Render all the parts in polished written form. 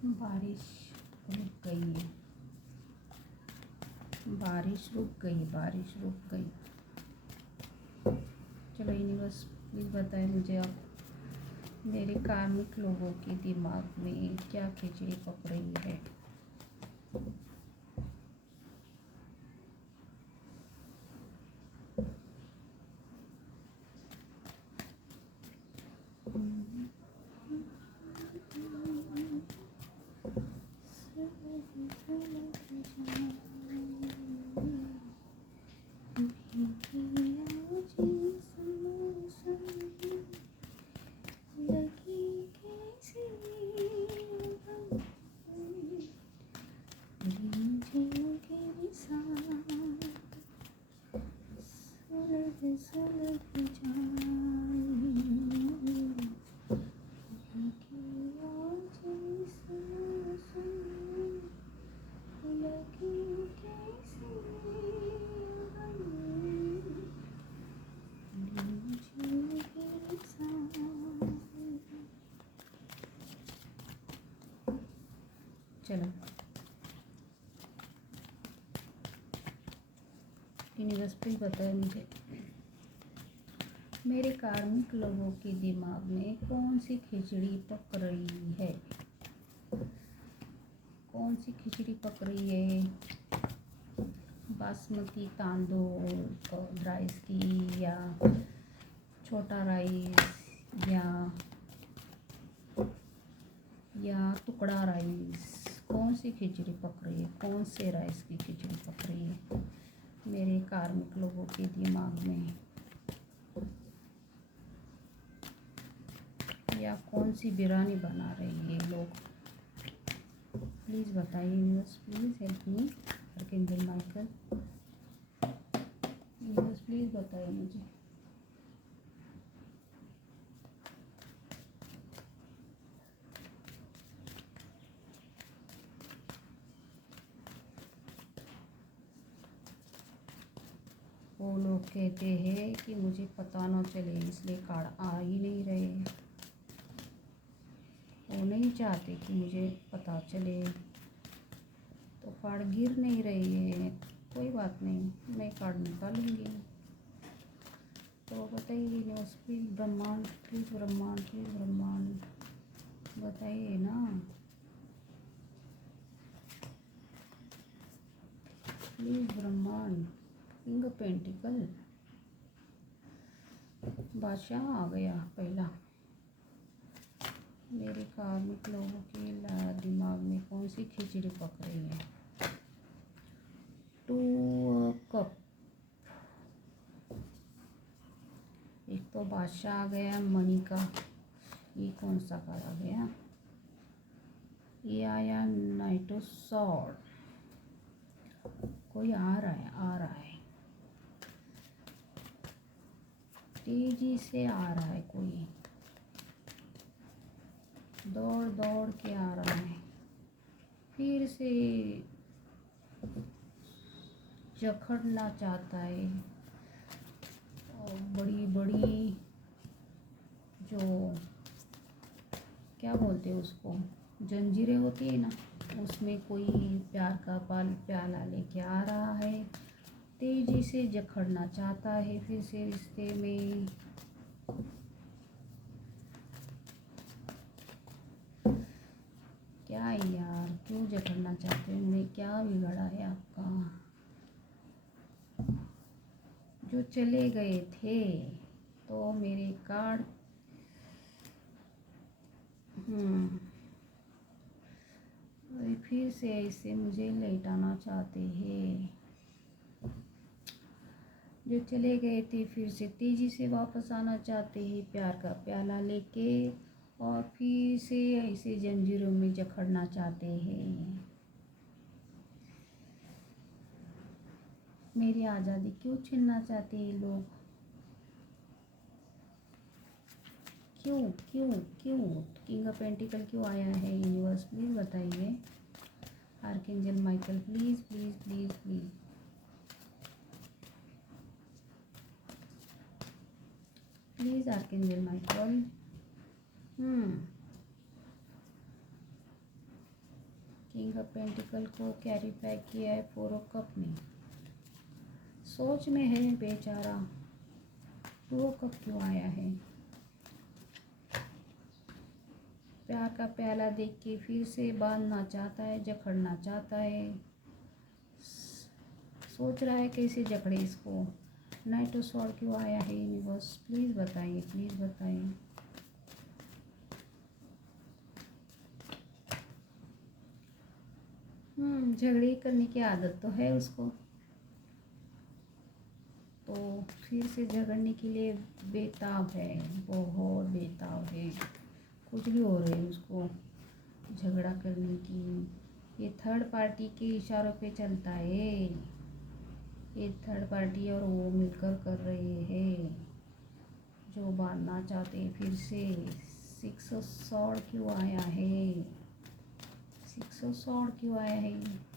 बारिश रुक गई है। बारिश रुक गई, बारिश रुक गई। चलो यूनिवर्स प्लीज़ बताएं मुझे आप, मेरे कार्मिक लोगों के दिमाग में क्या खिचड़ी पक रही है। चलो यूनिवर्स प्लीज़ बताए मुझे, मेरे कार्मिक लोगों के दिमाग में कौन सी खिचड़ी पक रही है। कौन सी खिचड़ी पक रही है। बासमती तांदूळ राइस की, या छोटा राइस, या टुकड़ा राइस। कौन सी खिचड़ी पक रही है, कौन से राइस की खिचड़ी पक रही है मेरे कार्मिक लोगों के दिमाग में, या कौन सी बिरयानी बना रही है लोग। प्लीज़ बताइए universe, please help me. Archangel Michael universe please बताइए मुझे। वो लोग कहते हैं कि मुझे पता ना चले, इसलिए कार्ड आ ही नहीं रहे। वो नहीं चाहते कि मुझे पता चले, तो कार्ड गिर नहीं रही है। कोई बात नहीं, मैं कार्ड निकालूंगी। तो बताइए यूनिवर्स प्लीज़, ब्रह्मांड प्लीज़, ब्रह्मांड प्लीज़, ब्रह्मांड बताइए ना प्लीज़ ब्रह्मांड। किंग ऑफ पेंटिकल, बादशाह आ गया पहला। मेरे कार्मिक लोगों के दिमाग में कौन सी खिचड़ी पक रही है। 2 कप, एक तो बादशाह आ गया मनी का। ये कौन सा कार्ड आ गया, ये आया नाइट ऑफ सॉर्ड। कोई आ रहा है, आ रहा है, तेजी से आ रहा है, कोई दौड़ दौड़ के आ रहा है। फिर से जकड़ना चाहता है, और बड़ी बड़ी जो क्या बोलते हैं उसको, जंजीरें होती है ना, उसमें कोई प्यार का प्याला लेके आ रहा है। तेजी से जकड़ना चाहता है फिर से रिश्ते में। क्या यार, क्यों जकड़ना चाहते हैं, उन्हें क्या बिगड़ा है आपका। जो चले गए थे तो मेरे कार्ड फिर से ऐसे मुझे लौटाना चाहते हैं। जो चले गए थे फिर से तेजी से वापस आना चाहते हैं, प्यार का प्याला लेके, और फिर से ऐसे जंजीरों में जकड़ना चाहते हैं। मेरी आज़ादी क्यों छीनना चाहते हैं लोग, क्यों क्यों क्यों। किंग ऑफ पेंटिकल क्यों आया है यूनिवर्स, प्लीज़ बताइए। Archangel Michael please please please please please archangel Michael. King of pentacle को कैरी बैक किया है 4 ऑफ कप ने। सोच में है बेचारा। 2 ऑफ कप क्यों आया है? प्यार का प्याला देख के फिर से बांधना चाहता है, जकड़ना चाहता है, सोच रहा है कैसे जकड़े इसको। नाइट ऑफ स्वॉर्ड क्यों आया है यूनिवर्स? प्लीज़ बताइए, प्लीज़ बताइए। झगड़े करने की आदत तो है उसको, तो फिर से झगड़ने के लिए बेताब है, बहुत बेताब है। कुछ भी हो रही है उसको झगड़ा करने की। ये थर्ड पार्टी के इशारों पे चलता है। ये थर्ड पार्टी और वो मिलकर कर रहे हैं जो बांधना चाहते हैं फिर से। 6 ऑफ स्वॉर्ड क्यों आया है? 6 ऑफ स्वॉर्ड क्यों आया है?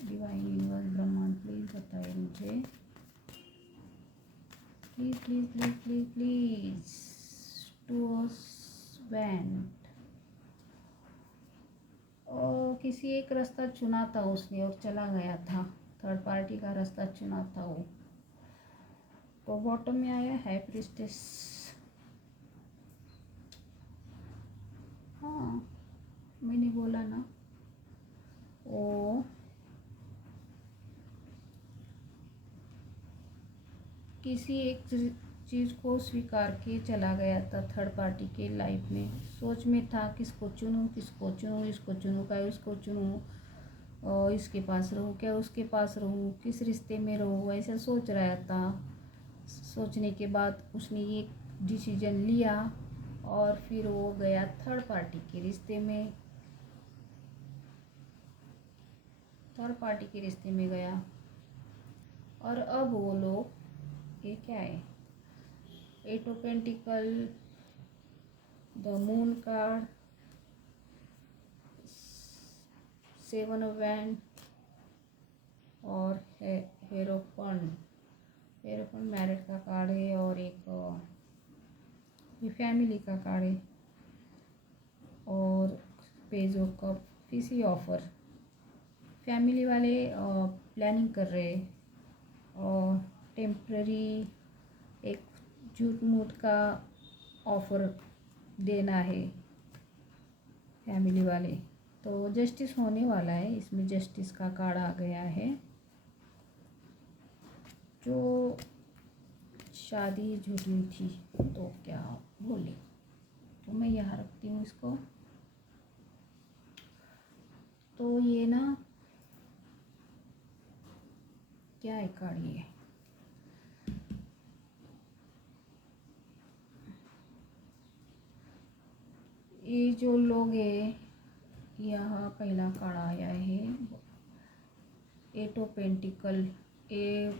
डिवाइन यूनिवर्स ब्रह्मांड प्लीज़ बताइए मुझे, please please please please please. 2 of wand. और किसी एक रास्ता चुना था उसने और चला गया था, थर्ड पार्टी का रास्ता चुना था वो। तो बॉटम में आया है प्रीस्टेस। हाँ मैंने बोला ना, वो किसी एक चीज़ को स्वीकार के चला गया था थर्ड पार्टी के लाइफ में। सोच में था किसको चुनूँ, किसको चुनूँ, इसको चुनूँ क्या उसको चुनूँ, और इसके पास रहूँ क्या उसके पास रहूँ, किस रिश्ते में रहूँ, ऐसा सोच रहा था। सोचने के बाद उसने ये डिसीजन लिया और फिर वो गया थर्ड पार्टी के रिश्ते में, थर्ड पार्टी के रिश्ते में गया। और अब वो लोग, ये क्या है? 8 of pentacle, the moon card, 7 of wand और हेरोफंड। हेरोफंड मैरिड का कार्ड है और एक ये फैमिली का कार्ड है। और पेज ऑफ कप, किसी ऑफर, फैमिली वाले प्लानिंग कर रहे हैं और टेम्प्ररी एक झूठ मूठ का ऑफ़र देना है फैमिली वाले। तो जस्टिस होने वाला है, इसमें जस्टिस का कार्ड आ गया है। जो शादी झूठी थी तो क्या बोले, तो मैं यहाँ रखती हूँ इसको। तो ये ना क्या है कार्ड, ये जो लोग है, यहाँ पहला कार्ड आया है 8 ऑफ पेंटिकल। ये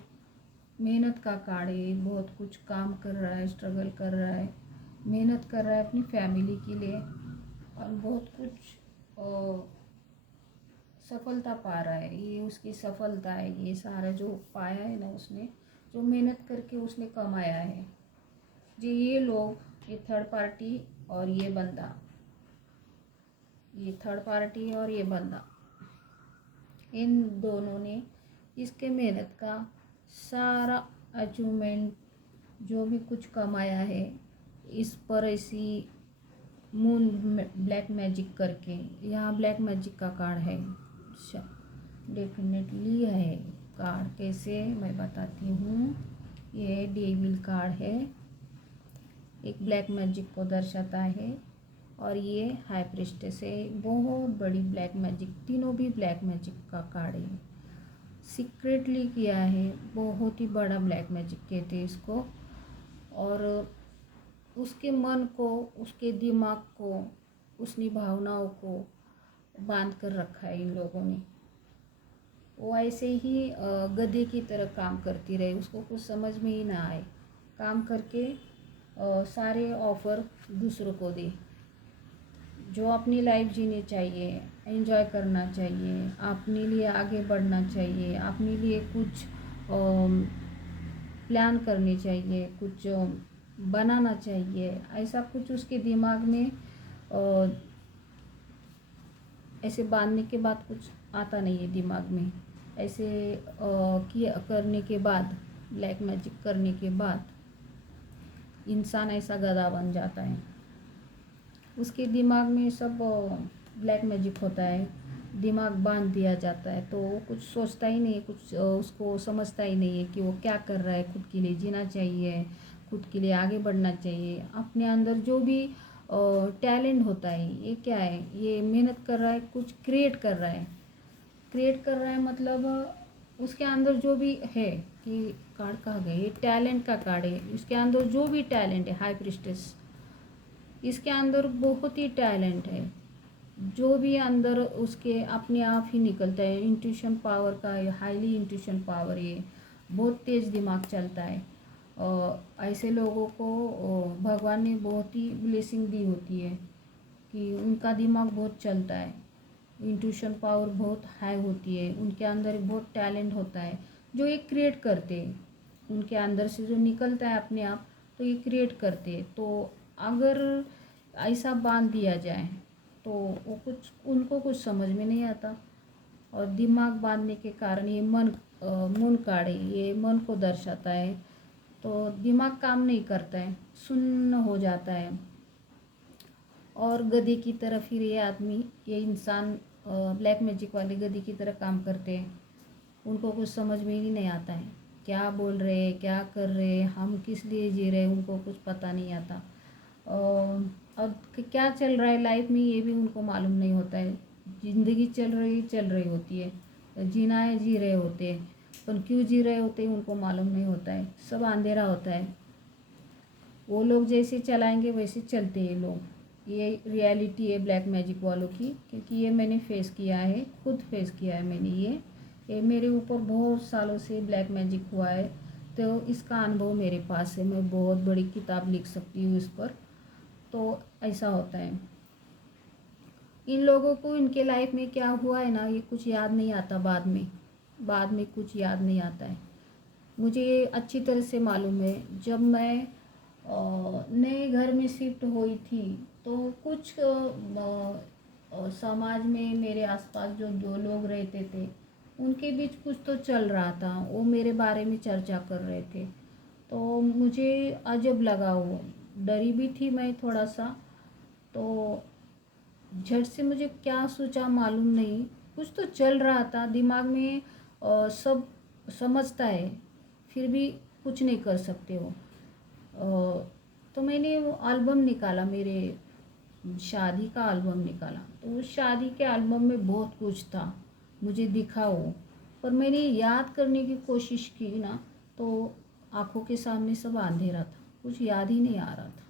मेहनत का कार्ड है, बहुत कुछ काम कर रहा है, स्ट्रगल कर रहा है, मेहनत कर रहा है अपनी फैमिली के लिए और बहुत कुछ सफलता पा रहा है। ये उसकी सफलता है, ये सारा जो पाया है ना उसने, जो मेहनत करके उसने कमाया है। जी ये लोग, ये थर्ड पार्टी और ये बंदा, ये थर्ड पार्टी और ये बंदा, इन दोनों ने इसके मेहनत का सारा अचीवमेंट जो भी कुछ कमाया है इस पर ऐसी मून ब्लैक मैजिक करके, यहाँ ब्लैक मैजिक का कार्ड है। डेफिनेटली है कार्ड, कैसे मैं बताती हूँ। ये डेविल कार्ड है, एक ब्लैक मैजिक को दर्शाता है और ये हाई प्रिस्टेस है, बहुत बड़ी ब्लैक मैजिक, तीनों भी ब्लैक मैजिक का कार्ड है। सीक्रेटली किया है, बहुत ही बड़ा ब्लैक मैजिक कहते हैं इसको। और उसके मन को, उसके दिमाग को, उसकी भावनाओं को बांध कर रखा है इन लोगों ने। वो ऐसे ही गधे की तरह काम करती रही, उसको कुछ समझ में ही ना आए, काम करके सारे ऑफ़र दूसरों को दे। जो अपनी लाइफ जीनी चाहिए, एंजॉय करना चाहिए, अपने लिए आगे बढ़ना चाहिए, अपने लिए कुछ प्लान करनी चाहिए, कुछ बनाना चाहिए, ऐसा कुछ उसके दिमाग में ऐसे बांधने के बाद कुछ आता नहीं है दिमाग में। ऐसे किया करने के बाद, ब्लैक मैजिक करने के बाद इंसान ऐसा गधा बन जाता है। उसके दिमाग में सब ब्लैक मैजिक होता है, दिमाग बांध दिया जाता है, तो वो कुछ सोचता ही नहीं है, कुछ उसको समझता ही नहीं है कि वो क्या कर रहा है। खुद के लिए जीना चाहिए, खुद के लिए आगे बढ़ना चाहिए। अपने अंदर जो भी टैलेंट होता है, ये क्या है, ये मेहनत कर रहा है, कुछ क्रिएट कर रहा है। क्रिएट कर रहा है मतलब उसके अंदर जो भी है, कि कार्ड कहाँ गए, ये टैलेंट का कार्ड है। इसके अंदर जो भी टैलेंट है, हाई प्रिस्टेस, इसके अंदर बहुत ही टैलेंट है। जो भी अंदर उसके अपने आप ही निकलता है। इंट्यूशन पावर का है, हाईली इंट्यूशन पावर, ये बहुत तेज़ दिमाग चलता है। ऐसे लोगों को भगवान ने बहुत ही ब्लेसिंग दी होती है कि उनका दिमाग बहुत चलता है, इंट्यूशन पावर बहुत हाई होती है, उनके अंदर बहुत टैलेंट होता है जो ये क्रिएट करते हैं। उनके अंदर से जो निकलता है अपने आप, तो ये क्रिएट करते हैं। तो अगर ऐसा बांध दिया जाए तो वो कुछ, उनको कुछ समझ में नहीं आता। और दिमाग बांधने के कारण ये मन काढ़े, ये मन को दर्शाता है, तो दिमाग काम नहीं करता है, सुन्न हो जाता है। और गधे की तरह फिर ये आदमी, ये इंसान, ब्लैक मैजिक वाले गधे की तरह काम करते हैं। उनको कुछ समझ में ही नहीं आता है, क्या बोल रहे हैं, क्या कर रहे हैं, हम किस लिए जी रहे हैं, उनको कुछ पता नहीं आता। और क्या चल रहा है लाइफ में, ये भी उनको मालूम नहीं होता है। ज़िंदगी चल रही होती है, जीना है, जी रहे होते हैं, पर क्यों जी रहे होते हैं उनको मालूम नहीं होता है। सब अंधेरा होता है, वो लोग जैसे चलाएंगे वैसे चलते हैं लोग। ये रियलिटी है ब्लैक मैजिक वालों की, क्योंकि ये मैंने फेस किया है, खुद फेस किया है मैंने। ये मेरे ऊपर बहुत सालों से ब्लैक मैजिक हुआ है, तो इसका अनुभव मेरे पास है। मैं बहुत बड़ी किताब लिख सकती हूँ इस पर। तो ऐसा होता है। इन लोगों को इनके लाइफ में क्या हुआ है ना, ये कुछ याद नहीं आता। बाद में कुछ याद नहीं आता है। मुझे ये अच्छी तरह से मालूम है, जब मैं नए घर में शिफ्ट हुई थी, तो कुछ समाज में मेरे आसपास जो दो लोग रहते थे, उनके बीच कुछ तो चल रहा था। वो मेरे बारे में चर्चा कर रहे थे, तो मुझे अजब लगा। वो डरी भी थी मैं थोड़ा सा। तो झट से मुझे क्या सोचा मालूम नहीं, कुछ तो चल रहा था दिमाग में। सब समझता है, फिर भी कुछ नहीं कर सकते हो। तो मैंने वो एल्बम निकाला, मेरे शादी का एल्बम निकाला। तो उस शादी के एल्बम में बहुत कुछ था, मुझे दिखा वो। पर मैंने याद करने की कोशिश की ना, तो आँखों के सामने सब अंधेरा था, कुछ याद ही नहीं आ रहा था।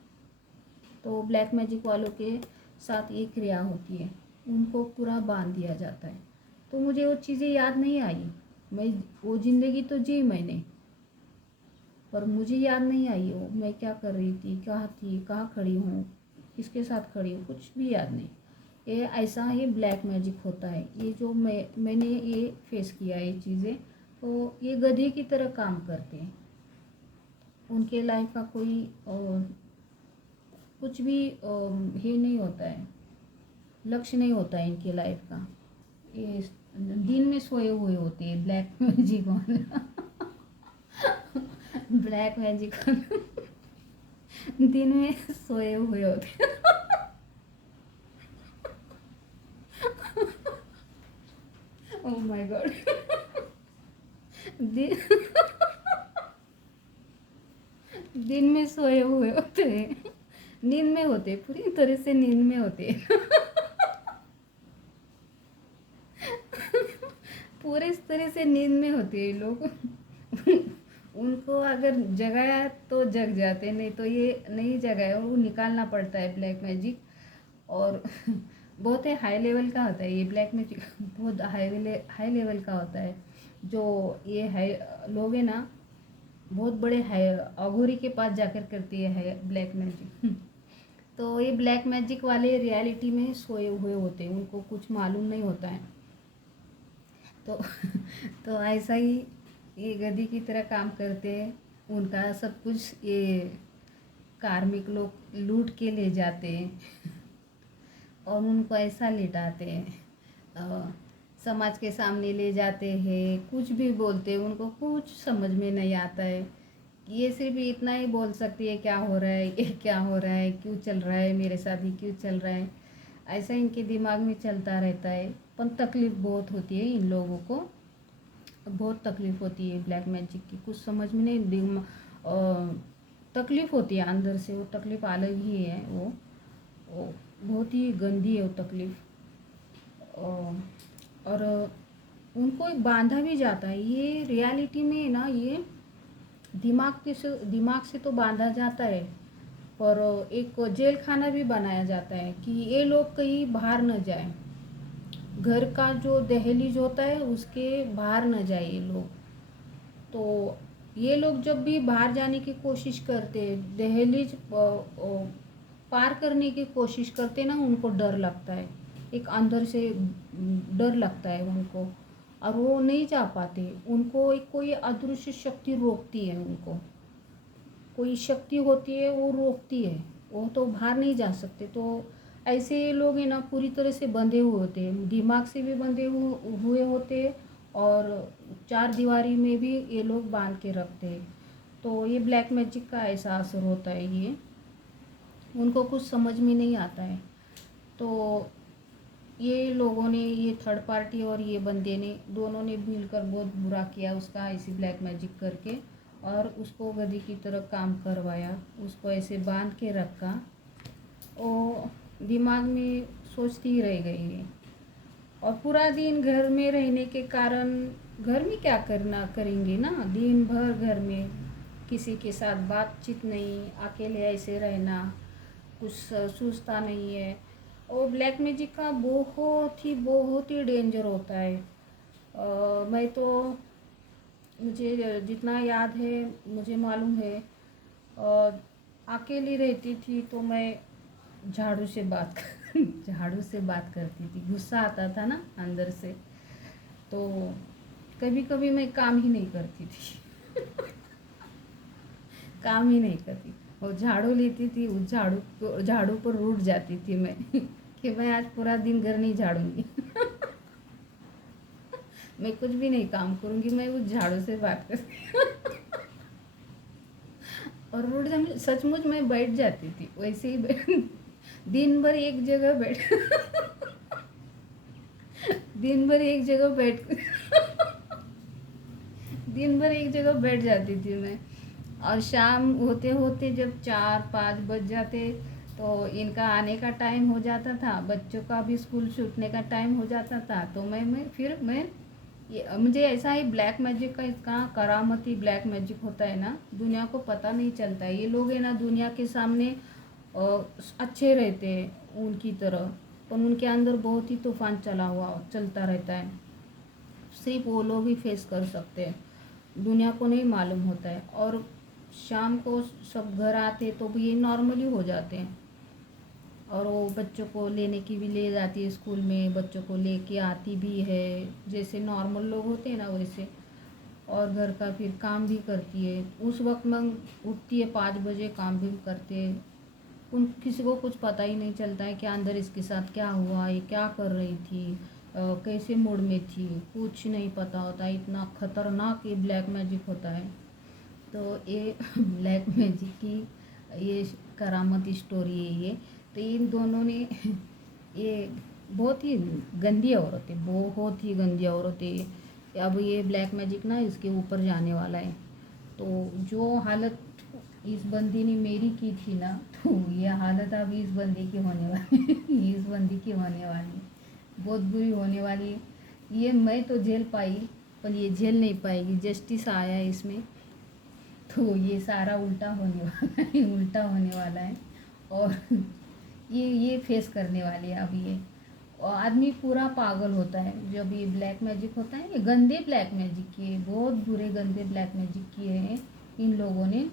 तो ब्लैक मैजिक वालों के साथ ये क्रिया होती है, उनको पूरा बांध दिया जाता है। तो मुझे वो चीज़ें याद नहीं आई। मैं वो ज़िंदगी तो जी मैंने, पर मुझे याद नहीं आई वो मैं क्या कर रही थी, कहाँ खड़ी हूँ, किसके साथ खड़ी हूँ, कुछ भी याद नहीं। ये ऐसा ही ब्लैक मैजिक होता है। ये जो मैंने ये फेस किया है ये चीज़ें, तो ये गधे की तरह काम करते हैं। उनके लाइफ का कोई कुछ भी ये नहीं होता है, लक्ष्य नहीं होता है इनकी लाइफ का। ये दिन में सोए हुए होते हैं ब्लैक मैजिक वाले। ब्लैक मैजिक दिन में सोए हुए होते हैं। Oh my God. दिन दिन में सोए हुए होते हैं, नींद में होते, पूरी तरह से नींद में होते। पूरे इस तरह से नींद में होते हैं लोग। उनको अगर जगाया तो जग जाते, नहीं तो ये नहीं जगाया, वो निकालना पड़ता है ब्लैक मैजिक। और बहुत ही हाई लेवल का होता है ये ब्लैक मैजिक, बहुत हाई लेवल का होता है। जो ये हाई लोग हैं ना, बहुत बड़े हाई अघोरी के पास जाकर करती है ब्लैक मैजिक। तो ये ब्लैक मैजिक वाले रियलिटी में सोए हुए होते हैं, उनको कुछ मालूम नहीं होता है। तो तो ऐसा ही ये गधी की तरह काम करते हैं। उनका सब कुछ ये कार्मिक लोग लूट के ले जाते हैं और उनको ऐसा लिटाते हैं। समाज के सामने ले जाते हैं, कुछ भी बोलते हैं, उनको कुछ समझ में नहीं आता है। ये सिर्फ इतना ही बोल सकती है क्या हो रहा है, ये क्या हो रहा है, क्यों चल रहा है मेरे साथ, ही क्यों चल रहा है, ऐसा इनके दिमाग में चलता रहता है। पर तकलीफ़ बहुत होती है इन लोगों को, बहुत तकलीफ़ होती है ब्लैक मैजिक की, कुछ समझ में नहीं तकलीफ़ होती है अंदर से, वो तकलीफ़ अलग ही है। वो बहुत ही गंदी है वो तकलीफ़। और उनको एक बांधा भी जाता है, ये रियलिटी में ना, ये दिमाग से तो बांधा जाता है, पर एक जेल खाना भी बनाया जाता है कि ये लोग कहीं बाहर न जाए, घर का जो दहलीज होता है उसके बाहर न जाए ये लोग। तो ये लोग जब भी बाहर जाने की कोशिश करते, दहलीज पार करने की कोशिश करते ना, उनको डर लगता है, एक अंदर से डर लगता है उनको, और वो नहीं जा पाते। उनको एक कोई अदृश्य शक्ति रोकती है, उनको कोई शक्ति होती है वो रोकती है, वो तो बाहर नहीं जा सकते। तो ऐसे ये लोग हैं ना, पूरी तरह से बंधे हुए होते हैं, दिमाग से भी बंधे हुए होते हैं, और चार दीवारी में भी ये लोग बांध के रखते हैं। तो ये ब्लैक मैजिक का ऐसा असर होता है, ये उनको कुछ समझ में नहीं आता है। तो ये लोगों ने, ये थर्ड पार्टी और ये बंदे ने, दोनों ने मिलकर बहुत बुरा किया उसका, ऐसी ब्लैक मैजिक करके, और उसको गधी की तरह काम करवाया, उसको ऐसे बांध के रखा। वो दिमाग में सोचती ही रह गई है, और पूरा दिन घर में रहने के कारण, घर में क्या करना करेंगे ना, दिन भर घर में किसी के साथ बातचीत नहीं, अकेले ऐसे रहना, कुछ सूझता नहीं है। और ब्लैक मैजिक का बहुत ही डेंजर होता है। मैं तो, मुझे जितना याद है, मुझे मालूम है, अकेली रहती थी तो मैं झाड़ू से बात झाड़ू से बात करती थी, गुस्सा आता था ना अंदर से, तो कभी कभी मैं काम ही नहीं करती थी काम ही नहीं करती, और झाड़ू लेती थी, उस झाड़ू पर रूठ जाती थी मैं कि मैं आज पूरा दिन घर नहीं झाड़ूंगी मैं कुछ भी नहीं काम करूंगी, मैं उस झाड़ू से बात करती और रूठ जाने, सचमुच मैं बैठ जाती थी वैसे ही दिन भर एक जगह बैठ दिन भर एक जगह बैठ दिन भर एक जगह बैठ जाती थी मैं। और शाम होते होते जब 4-5 बज जाते, तो इनका आने का टाइम हो जाता था, बच्चों का भी स्कूल छूटने का टाइम हो जाता था, तो मैं ये, मुझे ऐसा ही ब्लैक मैजिक का, इसका करामती ब्लैक मैजिक होता है ना, दुनिया को पता नहीं चलता है। ये लोग है ना, दुनिया के सामने अच्छे रहते हैं उनकी तरह, पर उनके अंदर बहुत ही तूफान चलता रहता है, सिर्फ वो लोग ही फेस कर सकते हैं, दुनिया को नहीं मालूम होता है। और शाम को सब घर आते तो भी ये नॉर्मली हो जाते हैं, और वो बच्चों को लेने की भी ले जाती है स्कूल में, बच्चों को लेके आती भी है, जैसे नॉर्मल लोग होते हैं ना वैसे, और घर का फिर काम भी करती है। उस वक्त में उठती है 5 बजे, काम भी करते हैं, उन किसी को कुछ पता ही नहीं चलता है कि अंदर इसके साथ क्या हुआ, ये क्या कर रही थी, कैसे मूड में थी, कुछ नहीं पता होता। इतना खतरनाक ये ब्लैक मैजिक होता है। तो ये ब्लैक मैजिक की ये करामती स्टोरी है ये। तो इन दोनों ने ये बहुत ही गंदी औरत है, बहुत ही गंदी औरत है। अब ये ब्लैक मैजिक ना इसके ऊपर जाने वाला है। तो जो हालत इस बंदी ने मेरी की थी ना, तो ये हालत अब इस बंदी की होने वाली इस बंदी की होने वाली है, बहुत बुरी होने वाली है। ये मैं तो झेल पाई, पर ये झेल नहीं पाएगी, जस्टिस आया है इसमें, तो ये सारा उल्टा होने वाला है उल्टा होने वाला है। और ये फेस करने वाली है अब ये। और आदमी पूरा पागल होता है जब ये ब्लैक मैजिक होता है, ये गंदे ब्लैक मैजिक किए, बहुत बुरे गंदे ब्लैक मैजिक किए हैं इन लोगों ने,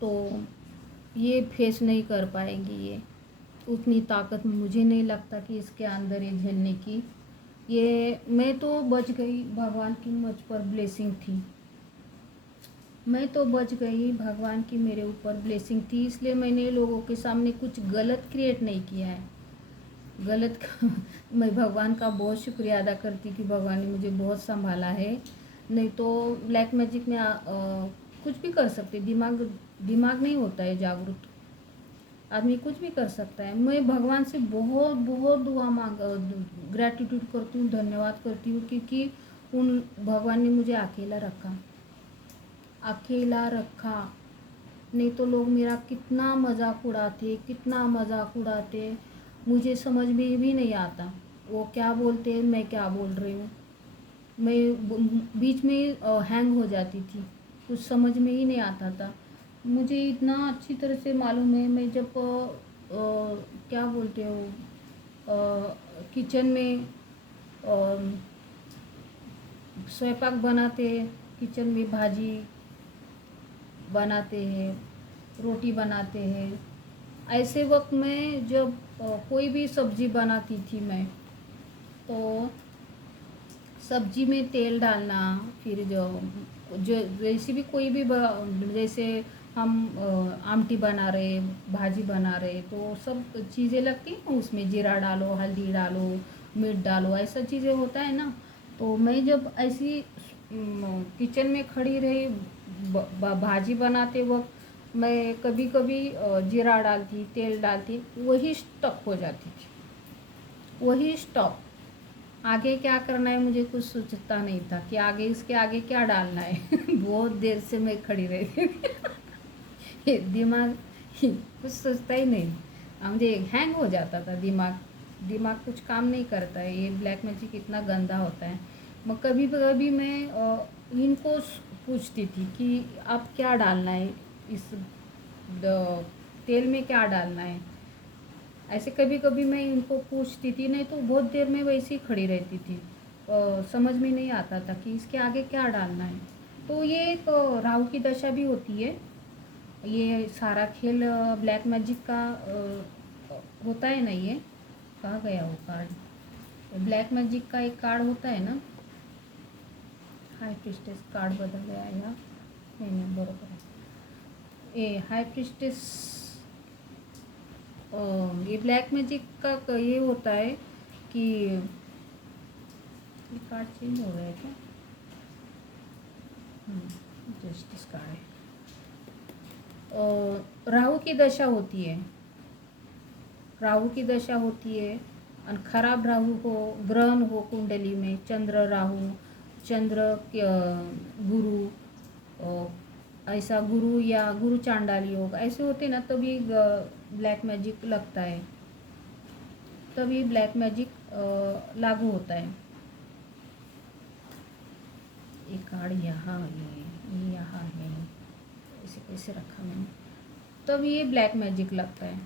तो ये फेस नहीं कर पाएंगी ये, उतनी ताकत मुझे नहीं लगता कि इसके अंदर है झेलने की। ये मैं तो बच गई, भगवान की मुझ पर ब्लेसिंग थी, मैं तो बच गई, भगवान की मेरे ऊपर ब्लेसिंग थी, इसलिए मैंने लोगों के सामने कुछ गलत क्रिएट नहीं किया है। गलत मैं भगवान का बहुत शुक्रिया अदा करती कि भगवान ने मुझे बहुत संभाला है। नहीं तो ब्लैक मैजिक में कुछ भी कर सकते, दिमाग नहीं होता है जागरूक, आदमी कुछ भी कर सकता है। मैं भगवान से बहुत बहुत दुआ ग्रैटिट्यूड करती हूँ, धन्यवाद करती हूँ, क्योंकि उन भगवान ने मुझे अकेला रखा। नहीं तो लोग मेरा कितना मजाक उड़ाते, मुझे समझ में भी नहीं आता वो क्या बोलते हैं, मैं क्या बोल रही हूँ। मैं बीच में हैंग हो जाती थी, कुछ समझ में ही नहीं आता था। मुझे इतना अच्छी तरह से मालूम है, मैं जब क्या बोलते हो किचन में स्वयंपाक बनाते, किचन में भाजी बनाते हैं, रोटी बनाते हैं, ऐसे वक्त में जब कोई भी सब्ज़ी बनाती थी मैं, तो सब्जी में तेल डालना, फिर जो जो जैसे भी कोई भी जैसे हम आमटी बना रहे, भाजी बना रहे, तो सब चीज़ें लगती हैं उसमें, जीरा डालो, हल्दी डालो, मिर्च डालो, ऐसा चीज़ें होता है ना। तो मैं जब ऐसी किचन में खड़ी रही भाजी बनाते वक्त, मैं कभी कभी जीरा डालती, तेल डालती, वही स्टक हो जाती थी, वही स्टॉप। आगे क्या करना है मुझे कुछ सोचता नहीं था कि आगे इसके आगे क्या डालना है। बहुत देर से मैं खड़ी रही थी। दिमाग कुछ सोचता ही नहीं, मुझे हैंग हो जाता था दिमाग कुछ काम नहीं करता है। ये ब्लैक मैजिक इतना गंदा होता है। मैं कभी कभी मैं इनको पूछती थी कि आप क्या डालना है, इस तेल में क्या डालना है। ऐसे कभी कभी मैं इनको पूछती थी, नहीं तो बहुत देर में वैसे ही खड़ी रहती थी, समझ में नहीं आता था कि इसके आगे क्या डालना है। तो ये एक राहु की दशा भी होती है। ये सारा खेल ब्लैक मैजिक का होता है ना। ये कहाँ गया वो कार्ड, ब्लैक मैजिक का एक कार्ड होता है ना, हाई प्रिस्टेस कार्ड बदल गया है यार, नहीं बरोबर है ये हाई प्रिस्टेस। ये ब्लैक मैजिक का ये होता है कि ये कार्ड चेंज हो गया है क्या, जस्टिस कार्ड है। राहु की दशा होती है, राहु की दशा होती है, और खराब राहु हो, ग्रहण हो कुंडली में, चंद्र राहु, चंद्र गुरु, ऐसा गुरु या गुरु चांडाल योग ऐसे होते ना, तभी ब्लैक मैजिक लगता है, तभी ब्लैक मैजिक लागू होता है। ये कार्ड यहाँ ये यहाँ है, इसे कैसे रखा मैंने, तब ये ब्लैक मैजिक लगता है।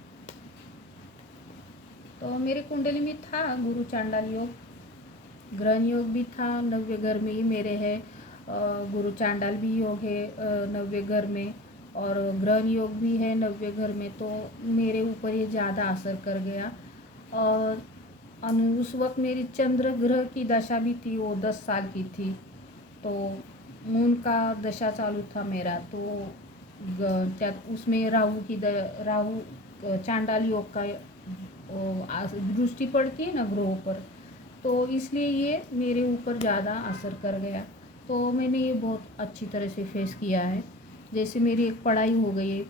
तो मेरे कुंडली में था गुरु चांडाल योग, ग्रहण योग भी था, 9वें घर में ही मेरे है, गुरु चांडाल भी योग है 9वें घर में, और ग्रहण योग भी है 9वें घर में। तो मेरे ऊपर ये ज़्यादा असर कर गया। और उस वक्त मेरी चंद्र ग्रह की दशा भी थी, वो 10 साल की थी, तो मून का दशा चालू था मेरा। तो उसमें राहु चांडाल योग का दृष्टि पड़ती है ना ग्रहों पर, तो इसलिए ये मेरे ऊपर ज़्यादा असर कर गया। तो मैंने ये बहुत अच्छी तरह से फेस किया है। जैसे मेरी एक पढ़ाई हो गई है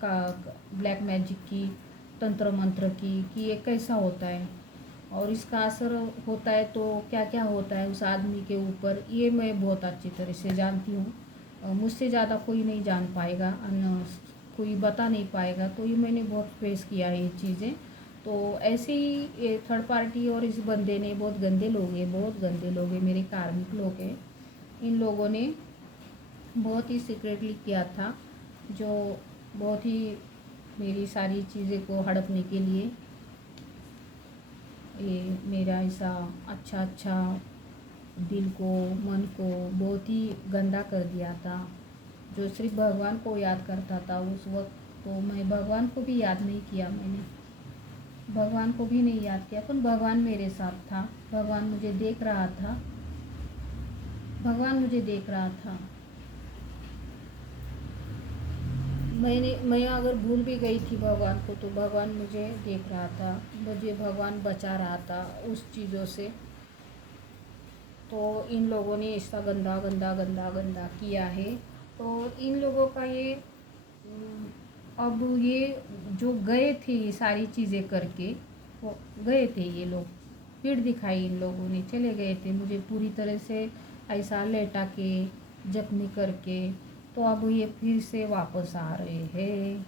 ब्लैक मैजिक की, तंत्र मंत्र की, कि ये कैसा होता है और इसका असर होता है तो क्या क्या होता है उस आदमी के ऊपर, ये मैं बहुत अच्छी तरह से जानती हूँ। मुझसे ज़्यादा कोई नहीं जान पाएगा, कोई बता नहीं पाएगा। तो ये मैंने बहुत फेस किया है ये चीज़ें। तो ऐसे ही ये थर्ड पार्टी और इस बंदे ने, बहुत गंदे लोग हैं, बहुत गंदे लोग हैं, मेरे कार्मिक लोग हैं, इन लोगों ने बहुत ही सीक्रेटली किया था, जो बहुत ही मेरी सारी चीज़ें को हड़पने के लिए, ये मेरा ऐसा अच्छा दिल को, मन को बहुत ही गंदा कर दिया था। जो सिर्फ भगवान को याद करता था उस वक्त, तो मैं भगवान को भी याद नहीं किया, मैंने भगवान को भी नहीं याद किया, पर भगवान मेरे साथ था, भगवान मुझे देख रहा था, भगवान मुझे देख रहा था। मैं अगर भूल भी गई थी भगवान को, तो भगवान मुझे देख रहा था, मुझे भगवान बचा रहा था उस चीज़ों से। तो इन लोगों ने इसका गंदा गंदा गंदा गंदा किया है। तो इन लोगों का ये अब ये जो गए थे ये सारी चीज़ें करके, वो गए थे ये लोग, पीठ दिखाई इन लोगों ने, चले गए थे मुझे पूरी तरह से ऐसा लेटा के जख्मी करके। तो अब ये फिर से वापस आ रहे हैं,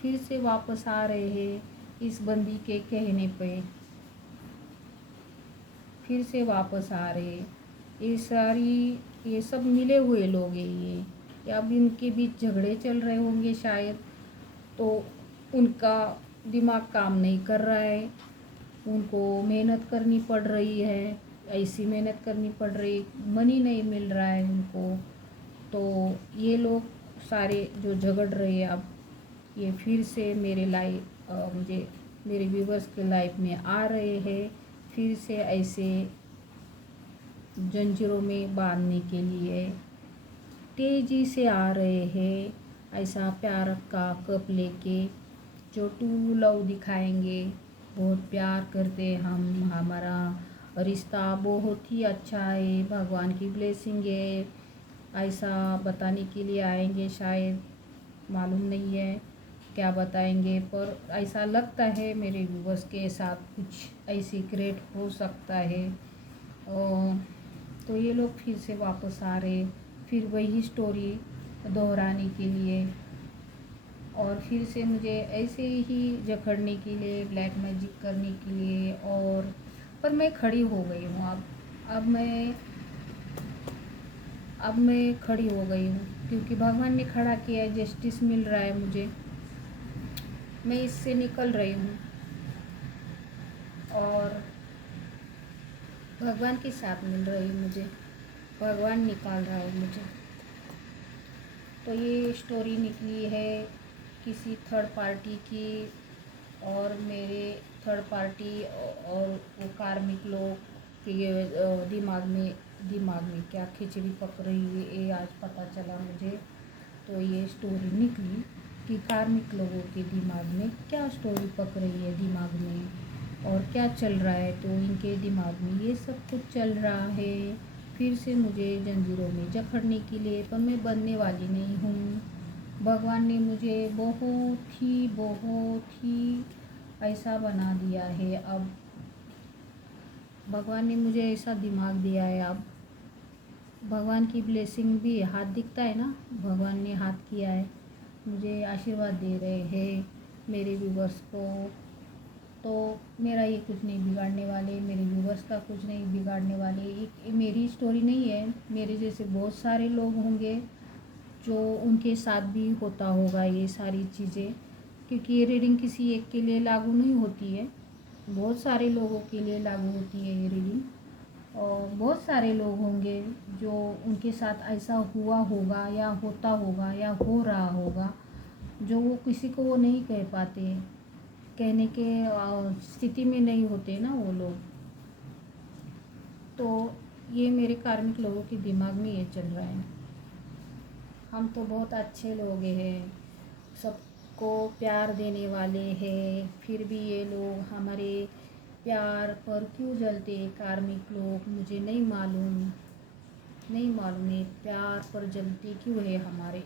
फिर से वापस आ रहे हैं इस बंदी के कहने पे, फिर से वापस आ रहे। ये सब मिले हुए लोग हैं ये अब इनके बीच झगड़े चल रहे होंगे शायद। तो उनका दिमाग काम नहीं कर रहा है, उनको मेहनत करनी पड़ रही है, ऐसी मेहनत करनी पड़ रही, मनी नहीं मिल रहा है उनको। तो ये लोग सारे जो झगड़ रहे हैं अब, ये फिर से मुझे मेरे व्यूवर्स के लाइफ में आ रहे हैं, फिर से ऐसे जंजीरों में बांधने के लिए तेज़ी से आ रहे हैं। ऐसा प्यार का कप लेके जो टू लव दिखाएंगे, बहुत प्यार करते हम, हमारा रिश्ता बहुत ही अच्छा है, भगवान की ब्लेसिंग है, ऐसा बताने के लिए आएंगे शायद। मालूम नहीं है क्या बताएंगे, पर ऐसा लगता है मेरे व्यूवर्स के साथ कुछ ऐसी क्रिएट हो सकता है। तो ये लोग फिर से वापस आ रहे, फिर वही स्टोरी दोहराने के लिए, और फिर से मुझे ऐसे ही जकड़ने के लिए, ब्लैक मैजिक करने के लिए। और पर मैं खड़ी हो गई हूँ अब मैं खड़ी हो गई हूँ, क्योंकि भगवान ने खड़ा किया है, जस्टिस मिल रहा है मुझे, मैं इससे निकल रही हूँ और भगवान के साथ मिल रही हूँ मुझे, भगवान निकाल रहा है मुझे। तो ये स्टोरी निकली है किसी थर्ड पार्टी की, और मेरे थर्ड पार्टी और वो कार्मिक लोग के दिमाग में क्या खिचड़ी पक रही है, ये आज पता चला मुझे। तो ये स्टोरी निकली कि कार्मिक लोगों के दिमाग में क्या स्टोरी पक रही है दिमाग में, और क्या चल रहा है। तो इनके दिमाग में ये सब कुछ चल रहा है, फिर से मुझे जंजीरों में जकड़ने के लिए। पर मैं बनने वाली नहीं हूँ, भगवान ने मुझे बहुत ही ऐसा बना दिया है। अब भगवान ने मुझे ऐसा दिमाग दिया है, अब भगवान की ब्लेसिंग भी, हाथ दिखता है ना, भगवान ने हाथ किया है, मुझे आशीर्वाद दे रहे हैं मेरे व्यूवर्स को। तो मेरा ये कुछ नहीं बिगाड़ने वाले, मेरे व्यूवर्स का कुछ नहीं बिगाड़ने वाले। एक मेरी स्टोरी नहीं है, मेरे जैसे बहुत सारे लोग होंगे जो उनके साथ भी होता होगा ये सारी चीज़ें, क्योंकि ये रीडिंग किसी एक के लिए लागू नहीं होती है, बहुत सारे लोगों के लिए लागू होती है ये रीडिंग। और बहुत सारे लोग होंगे जो उनके साथ ऐसा हुआ होगा, या होता होगा, या हो रहा होगा, जो वो किसी को वो नहीं कह पाते, कहने के स्थिति में नहीं होते ना वो लोग। तो ये मेरे कार्मिक लोगों के दिमाग में ये चल रहा है। हम तो बहुत अच्छे लोग हैं, सबको प्यार देने वाले हैं, फिर भी ये लोग हमारे प्यार पर क्यों जलते, कार्मिक लोग, मुझे नहीं मालूम है प्यार पर जलते क्यों है हमारे।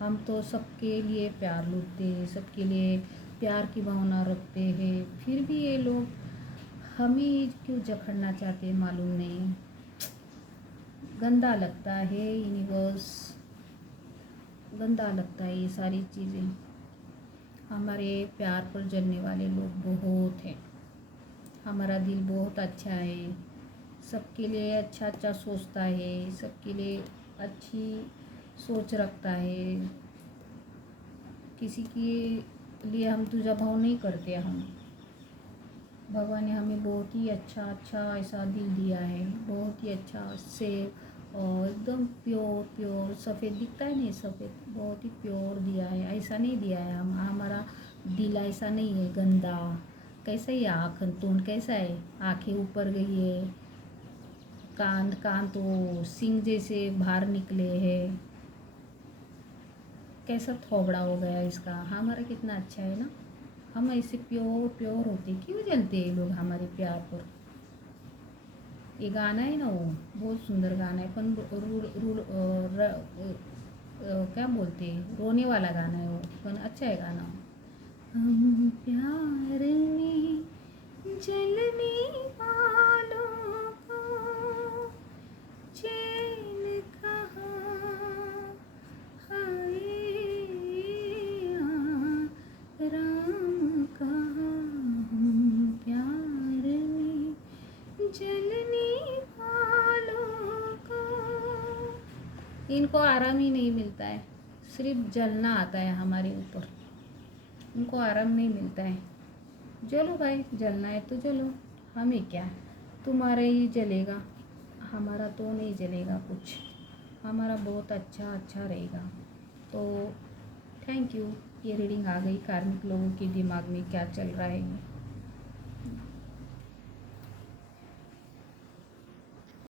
हम तो सबके लिए प्यार लूटते हैं, सबके लिए प्यार की भावना रखते हैं, फिर भी ये लोग हमें क्यों जकड़ना चाहते हैं मालूम नहीं। गंदा लगता है यूनिवर्स, गंदा लगता है ये सारी चीज़ें। हमारे प्यार पर जलने वाले लोग बहुत हैं, हमारा दिल बहुत अच्छा है, सबके लिए अच्छा अच्छा सोचता है, सबके लिए अच्छी सोच रखता है, किसी के लिए हम तुझा भाव नहीं करते। हम भगवान ने हमें बहुत ही अच्छा ऐसा दिल दिया है, बहुत ही अच्छा से, और एकदम प्योर सफ़ेद दिखता है नहीं, सफ़ेद बहुत ही प्योर दिया है, ऐसा नहीं दिया है। हमारा दिल ऐसा नहीं है गंदा। कैसा है आँख तोंड, कैसा है, आँखें ऊपर गई है, कान तो सिंग जैसे बाहर निकले हैं, कैसा थोबड़ा हो गया इसका। हमारा कितना अच्छा है ना, हम ऐसे प्योर प्योर होते, क्यों जलते हैं लोग हमारे प्यार पर। ये गाना है ना, वो बहुत सुंदर गाना है, पण क्या बोलते हैं, रोने वाला गाना है वो, पण अच्छा है गाना। हम प्यार में जलने वालों को चैन कहाँ, हाय राम कहाँ। हम प्यार में जलने वालों को, इनको आराम ही नहीं मिलता है, सिर्फ जलना आता है हमारे ऊपर, इनको आराम नहीं मिलता है। चलो भाई, जलना है तो जलो, हमें क्या, तुम्हारा ही जलेगा, हमारा तो नहीं जलेगा कुछ, हमारा बहुत अच्छा अच्छा रहेगा। तो थैंक यू। ये रीडिंग आ गई, कार्मिक लोगों के दिमाग में क्या चल रहा है।